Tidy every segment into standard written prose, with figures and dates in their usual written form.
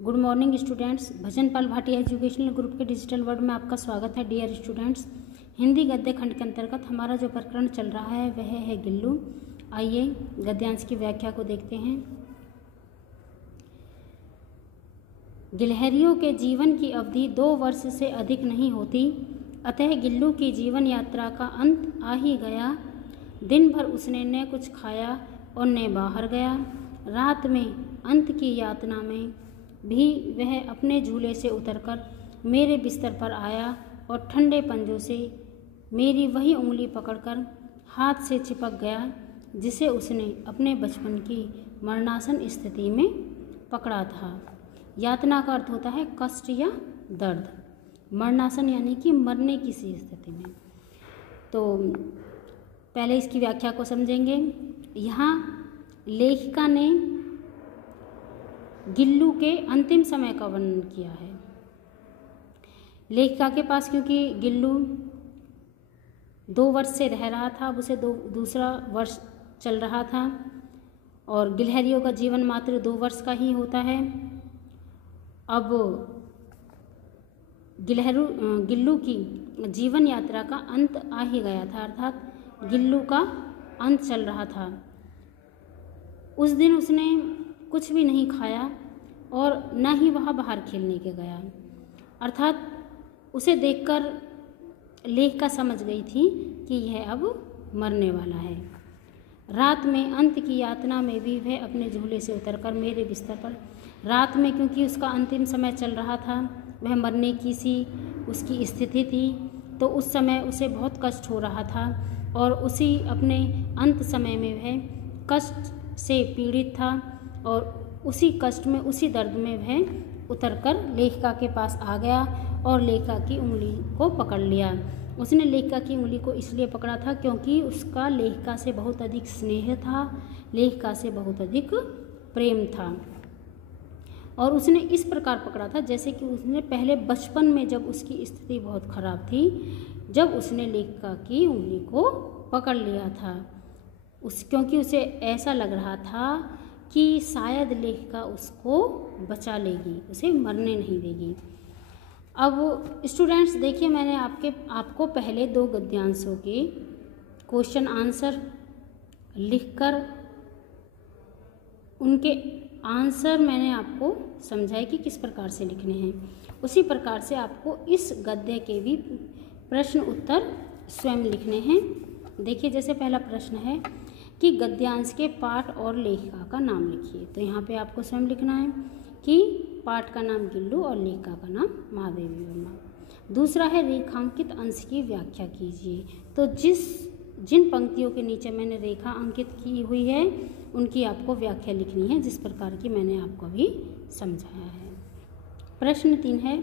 Good morning students. Bhajanpal Bhatia educational group के digital world में आपका स्वागत है। डियर स्टूडेंट्स, हिंदी गद्य खंड के अंतर्गत हमारा जो प्रकरण चल रहा है वह है गिल्लू। आइए गद्यांश की व्याख्या को देखते हैं। गिलहरियों के जीवन की अवधि 2 वर्ष से अधिक नहीं होती, अतः गिल्लू की जीवन यात्रा का अंत आ ही गया। दिन भर उसने न कुछ खाया और न बाहर गया। रात में अंत की यातना में भी वह अपने झूले से उतरकर मेरे बिस्तर पर आया और ठंडे पंजों से मेरी वही उंगली पकड़कर हाथ से चिपक गया जिसे उसने अपने बचपन की मरणासन स्थिति में पकड़ा था। यातना का अर्थ होता है कष्ट या दर्द। मरणासन यानी कि मरने की सी स्थिति में। तो पहले इसकी व्याख्या को समझेंगे। यहाँ लेखिका ने गिल्लू के अंतिम समय का वर्णन किया है। लेखिका के पास क्योंकि गिल्लू 2 वर्ष से रह रहा था, अब उसे दूसरा वर्ष चल रहा था और गिलहरियों का जीवन मात्र 2 वर्ष का ही होता है। अब गिल्लू की जीवन यात्रा का अंत आ ही गया था, अर्थात गिल्लू का अंत चल रहा था। उस दिन उसने कुछ भी नहीं खाया और न ही वह बाहर खेलने के गया, अर्थात उसे देखकर लेखिका समझ गई थी कि यह अब मरने वाला है। रात में अंत की यातना में भी वह अपने झूले से उतरकर मेरे बिस्तर पर, रात में क्योंकि उसका अंतिम समय चल रहा था, वह मरने की सी उसकी स्थिति थी, तो उस समय उसे बहुत कष्ट हो रहा था और उसी अपने अंत समय में वह कष्ट से पीड़ित था और उसी कष्ट में, उसी दर्द में वह उतरकर लेखिका के पास आ गया और लेखिका की उंगली को पकड़ लिया। उसने लेखिका की उंगली को इसलिए पकड़ा था क्योंकि उसका लेखिका से बहुत अधिक स्नेह था, लेखिका से बहुत अधिक प्रेम था और उसने इस प्रकार पकड़ा था जैसे कि उसने पहले बचपन में, जब उसकी स्थिति बहुत खराब थी, जब उसने लेखिका की उंगली को पकड़ लिया था। क्योंकि उसे ऐसा लग रहा था कि शायद लेखिका उसको बचा लेगी, उसे मरने नहीं देगी। अब स्टूडेंट्स देखिए, मैंने आपको पहले 2 गद्यांशों के क्वेश्चन आंसर लिखकर उनके आंसर मैंने आपको समझाए कि किस प्रकार से लिखने हैं। उसी प्रकार से आपको इस गद्य के भी प्रश्न उत्तर स्वयं लिखने हैं। देखिए, जैसे पहला प्रश्न है कि गद्यांश के पाठ और लेखिका का नाम लिखिए। तो यहाँ पे आपको स्वयं लिखना है कि पाठ का नाम गिल्लू और लेखिका का नाम महादेवी वर्मा। दूसरा है रेखांकित अंश की व्याख्या कीजिए। तो जिन पंक्तियों के नीचे मैंने रेखा अंकित की हुई है उनकी आपको व्याख्या लिखनी है, जिस प्रकार की मैंने आपको अभी समझाया है। प्रश्न 3 है,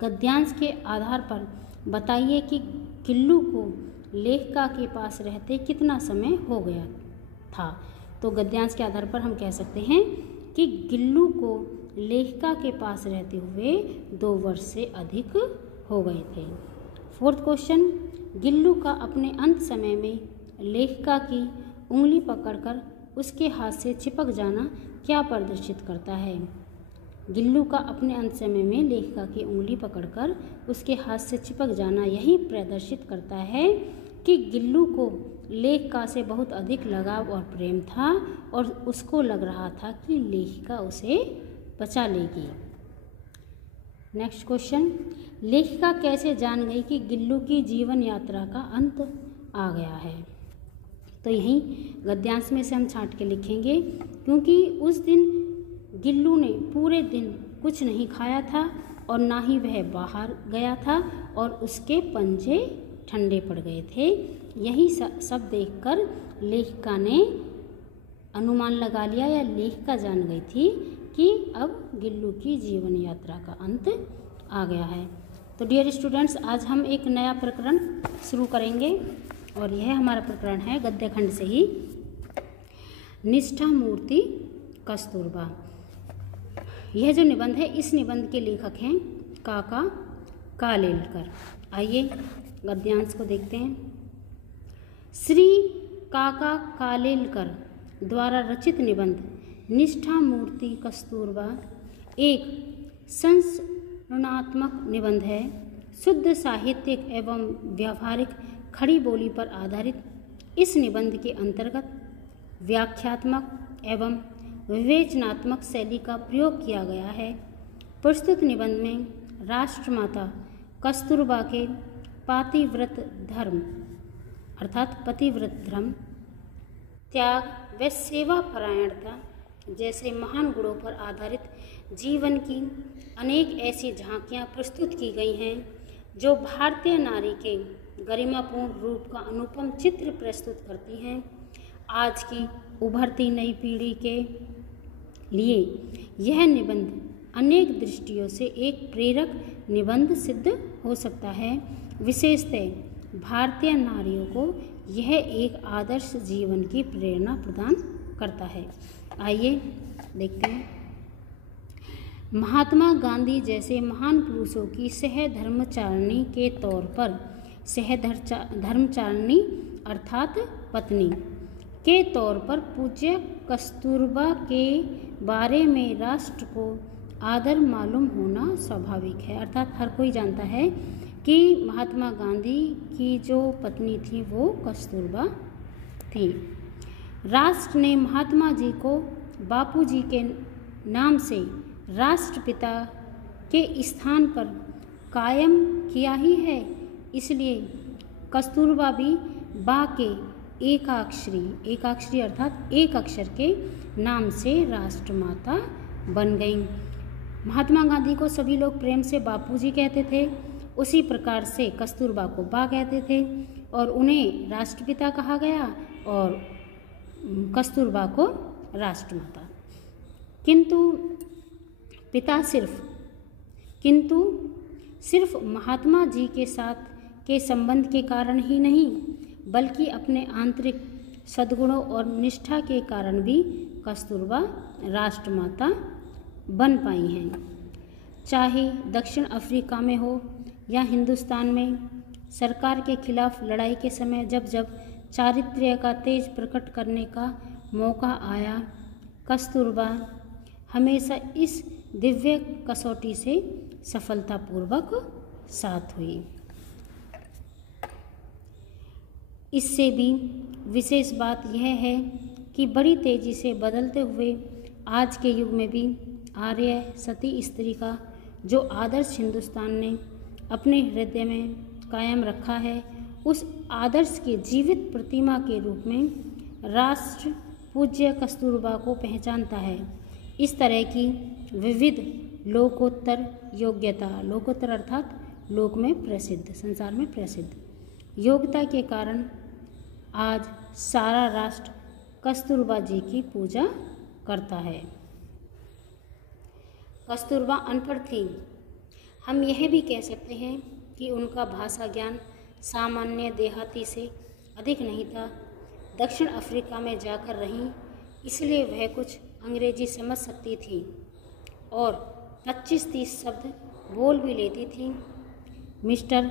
गद्यांश के आधार पर बताइए कि गिल्लू को लेखिका के पास रहते कितना समय हो गया था। तो गद्यांश के आधार पर हम कह सकते हैं कि गिल्लू को लेखिका के पास रहते हुए 2 वर्ष से अधिक हो गए थे। 4th क्वेश्चन, गिल्लू का अपने अंत समय में लेखिका की उंगली पकड़कर उसके हाथ से चिपक जाना क्या प्रदर्शित करता है। गिल्लू का अपने अंत समय में लेखिका की उंगली पकड़कर उसके हाथ से चिपक जाना यही प्रदर्शित करता है कि गिल्लू को लेखिका से बहुत अधिक लगाव और प्रेम था और उसको लग रहा था कि लेखिका उसे बचा लेगी। नेक्स्ट क्वेश्चन, लेखिका कैसे जान गई कि गिल्लू की जीवन यात्रा का अंत आ गया है। तो यहीं गद्यांश में से हम छांट के लिखेंगे, क्योंकि उस दिन गिल्लू ने पूरे दिन कुछ नहीं खाया था और ना ही वह बाहर गया था और उसके पंजे ठंडे पड़ गए थे। यही सब देखकर लेखिका ने अनुमान लगा लिया या लेखिका जान गई थी कि अब गिल्लू की जीवन यात्रा का अंत आ गया है। तो डियर स्टूडेंट्स, आज हम एक नया प्रकरण शुरू करेंगे और यह हमारा प्रकरण है गद्य खंड से ही, निष्ठा मूर्ति कस्तूरबा। यह जो निबंध है, इस निबंध के लेखक हैं काका कालेलकर। आइए गद्यांश को देखते हैं। श्री काका कालेलकर द्वारा रचित निबंध निष्ठा मूर्ति कस्तूरबा एक संस्मरणात्मक निबंध है, शुद्ध साहित्यिक एवं व्यावहारिक खड़ी बोली पर आधारित। इस निबंध के अंतर्गत व्याख्यात्मक एवं विवेचनात्मक शैली का प्रयोग किया गया है। प्रस्तुत निबंध में राष्ट्रमाता कस्तूरबा के पातिव्रत धर्म अर्थात पतिव्रत धर्म, त्याग व सेवा परायणता जैसे महान गुणों पर आधारित जीवन की अनेक ऐसी झांकियाँ प्रस्तुत की गई हैं जो भारतीय नारी के गरिमापूर्ण रूप का अनुपम चित्र प्रस्तुत करती हैं। आज की उभरती नई पीढ़ी के लिए यह निबंध अनेक दृष्टियों से एक प्रेरक निबंध सिद्ध हो सकता है। विशेषतः भारतीय नारियों को यह एक आदर्श जीवन की प्रेरणा प्रदान करता है। आइए देखते हैं। महात्मा गांधी जैसे महान पुरुषों की सहधर्मचारिणी के तौर पर सहधर्मचारिणी अर्थात पत्नी के तौर पर पूज्य कस्तूरबा के बारे में राष्ट्र को आदर मालूम होना स्वाभाविक है। अर्थात हर कोई जानता है कि महात्मा गांधी की जो पत्नी थी वो कस्तूरबा थी। राष्ट्र ने महात्मा जी को बापूजी के नाम से राष्ट्रपिता के स्थान पर कायम किया ही है, इसलिए कस्तूरबा भी बा के एकाक्षरी अर्थात एक अक्षर के नाम से राष्ट्रमाता बन गई। महात्मा गांधी को सभी लोग प्रेम से बापूजी कहते थे, उसी प्रकार से कस्तूरबा को बा कहते थे और उन्हें राष्ट्रपिता कहा गया और कस्तूरबा को राष्ट्रमाता। किंतु सिर्फ महात्मा जी के साथ के संबंध के कारण ही नहीं, बल्कि अपने आंतरिक सद्गुणों और निष्ठा के कारण भी कस्तूरबा राष्ट्रमाता बन पाई हैं। चाहे दक्षिण अफ्रीका में हो या हिंदुस्तान में, सरकार के खिलाफ लड़ाई के समय जब जब चारित्र्य का तेज प्रकट करने का मौका आया, कस्तूरबा हमेशा इस दिव्य कसौटी से सफलतापूर्वक साथ हुई। इससे भी विशेष बात यह है कि बड़ी तेजी से बदलते हुए आज के युग में भी आर्य सती स्त्री का जो आदर्श हिंदुस्तान ने अपने हृदय में कायम रखा है, उस आदर्श के जीवित प्रतिमा के रूप में राष्ट्र पूज्य कस्तूरबा को पहचानता है। इस तरह की विविध लोकोत्तर योग्यता, लोकोत्तर अर्थात लोक में प्रसिद्ध, संसार में प्रसिद्ध योग्यता के कारण आज सारा राष्ट्र कस्तूरबा जी की पूजा करता है। कस्तूरबा अनपढ़ थी। हम यह भी कह सकते हैं कि उनका भाषा ज्ञान सामान्य देहाती से अधिक नहीं था। दक्षिण अफ्रीका में जाकर रहीं, इसलिए वह कुछ अंग्रेजी समझ सकती थी और 25-30 शब्द बोल भी लेती थी। मिस्टर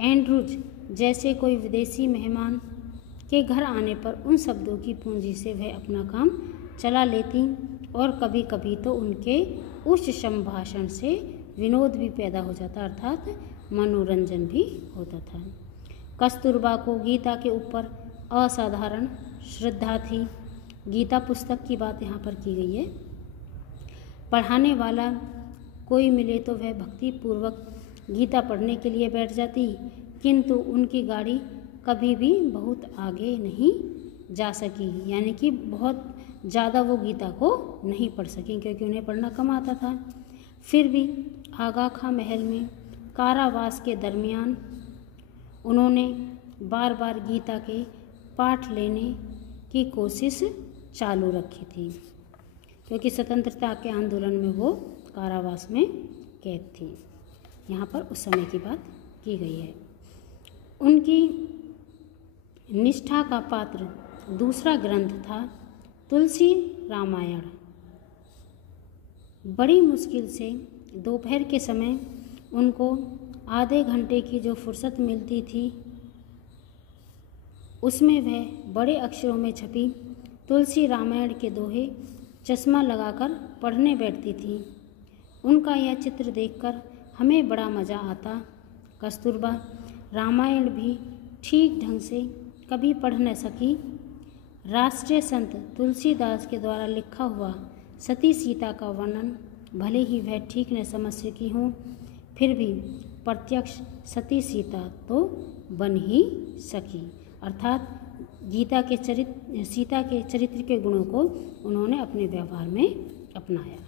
एंड्रूज जैसे कोई विदेशी मेहमान के घर आने पर उन शब्दों की पूंजी से वह अपना काम चला लेती और कभी कभी तो उनके उस संभाषण से विनोद भी पैदा हो जाता, अर्थात मनोरंजन भी होता था। कस्तूरबा को गीता के ऊपर असाधारण श्रद्धा थी। गीता पुस्तक की बात यहाँ पर की गई है। पढ़ाने वाला कोई मिले तो वह भक्ति पूर्वक गीता पढ़ने के लिए बैठ जाती, किंतु उनकी गाड़ी कभी भी बहुत आगे नहीं जा सकी, यानी कि बहुत ज़्यादा वो गीता को नहीं पढ़ सकें क्योंकि उन्हें पढ़ना कम आता था। फिर भी आगा खां महल में कारावास के दरमियान उन्होंने बार बार गीता के पाठ लेने की कोशिश चालू रखी थी, क्योंकि स्वतंत्रता के आंदोलन में वो कारावास में कैद थी। यहाँ पर उस समय की बात की गई है। उनकी निष्ठा का पात्र दूसरा ग्रंथ था तुलसी रामायण। बड़ी मुश्किल से दोपहर के समय उनको आधे घंटे की जो फुर्सत मिलती थी, उसमें वह बड़े अक्षरों में छपी तुलसी रामायण के दोहे चश्मा लगाकर पढ़ने बैठती थी। उनका यह चित्र देखकर हमें बड़ा मज़ा आता। कस्तूरबा रामायण भी ठीक ढंग से कभी पढ़ न सकी। राष्ट्रीय संत तुलसीदास के द्वारा लिखा हुआ सती सीता का वर्णन भले ही वह ठीक न समझ सकी हों, फिर भी प्रत्यक्ष सती सीता तो बन ही सकी। अर्थात सीता के चरित्र के गुणों को उन्होंने अपने व्यवहार में अपनाया।